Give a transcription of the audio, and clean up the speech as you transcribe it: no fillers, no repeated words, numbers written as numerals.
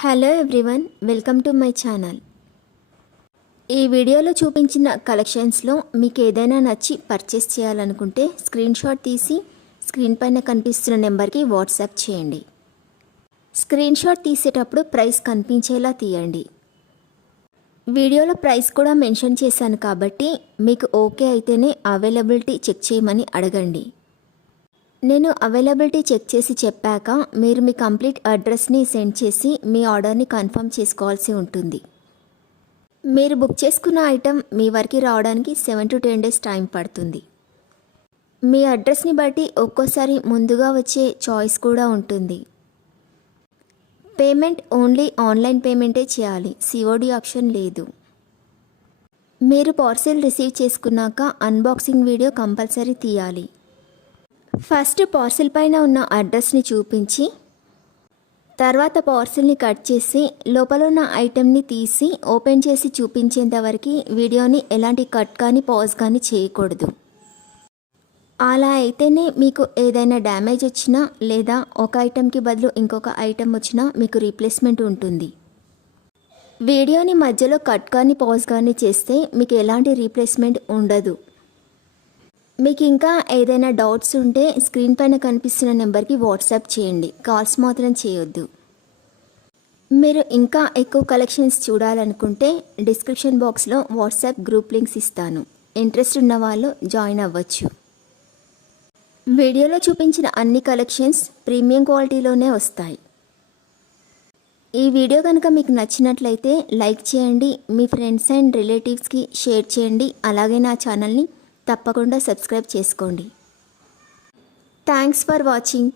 Hello everyone, welcome to my channel. ఈ వీడియోలో చూపించిన కలెక్షన్స్లో మీకు ఏదైనా నచ్చి పర్చేస్ చేయాలనుకుంటే స్క్రీన్ షాట్ తీసి స్క్రీన్ పైన కనిపిస్తున్న నెంబర్కి వాట్సాప్ చేయండి. స్క్రీన్ షాట్ తీసేటప్పుడు ప్రైస్ కనిపించేలా తీయండి. వీడియోలో ప్రైస్ కూడా మెన్షన్ చేశాను కాబట్టి మీకు ఓకే అయితేనే అవైలబిలిటీ చెక్ చేయమని అడగండి. నేను అవైలబిలిటీ చెక్ చేసి చెప్పాక మీరు మీ కంప్లీట్ అడ్రస్ని సెండ్ చేసి మీ ఆర్డర్ని కన్ఫర్మ్ చేసుకోవాల్సి ఉంటుంది. మీరు బుక్ చేసుకున్న ఐటెం మీ వరకు రావడానికి 7 to 10 days టైం పడుతుంది. మీ అడ్రస్ని బట్టి ఒక్కోసారి ముందుగా వచ్చే చాయిస్ కూడా ఉంటుంది. పేమెంట్ ఓన్లీ ఆన్లైన్ పేమెంటే చేయాలి, సిఓడి ఆప్షన్ లేదు. మీరు పార్సిల్ రిసీవ్ చేసుకున్నాక అన్బాక్సింగ్ వీడియో కంపల్సరీ తీయాలి. ఫస్ట్ పార్సిల్ పైన ఉన్న అడ్రస్ని చూపించి తర్వాత పార్సిల్ని కట్ చేసి లోపల ఉన్న ఐటెంని తీసి ఓపెన్ చేసి చూపించేంత వరకు వీడియోని ఎలాంటి కట్ కానీ పాజ్ కానీ చేయకూడదు. అలా అయితేనే మీకు ఏదైనా డ్యామేజ్ వచ్చినా లేదా ఒక ఐటెంకి బదులు ఇంకొక ఐటెం వచ్చినా మీకు రీప్లేస్మెంట్ ఉంటుంది. వీడియోని మధ్యలో కట్ కానీ పాజ్ కానీ చేస్తే మీకు ఎలాంటి రీప్లేస్మెంట్ ఉండదు. మీకు ఇంకా ఏదైనా డౌట్స్ ఉంటే స్క్రీన్ పైన కనిపిస్తున్న నెంబర్కి వాట్సాప్ చేయండి, కాల్స్ మాత్రం చేయొద్దు. మీరు ఇంకా ఎక్కువ కలెక్షన్స్ చూడాలనుకుంటే డిస్క్రిప్షన్ బాక్స్లో వాట్సాప్ గ్రూప్ లింక్స్ ఇస్తాను, ఇంట్రెస్ట్ ఉన్న వాళ్ళు జాయిన్ అవ్వచ్చు. వీడియోలో చూపించిన అన్ని కలెక్షన్స్ ప్రీమియం క్వాలిటీలోనే వస్తాయి. ఈ వీడియో కనుక మీకు నచ్చినట్లయితే లైక్ చేయండి, మీ ఫ్రెండ్స్ అండ్ రిలేటివ్స్కి షేర్ చేయండి. అలాగే నా ఛానల్ని తప్పకుండా సబ్స్క్రైబ్ చేసుకోండి. Thanks for watching.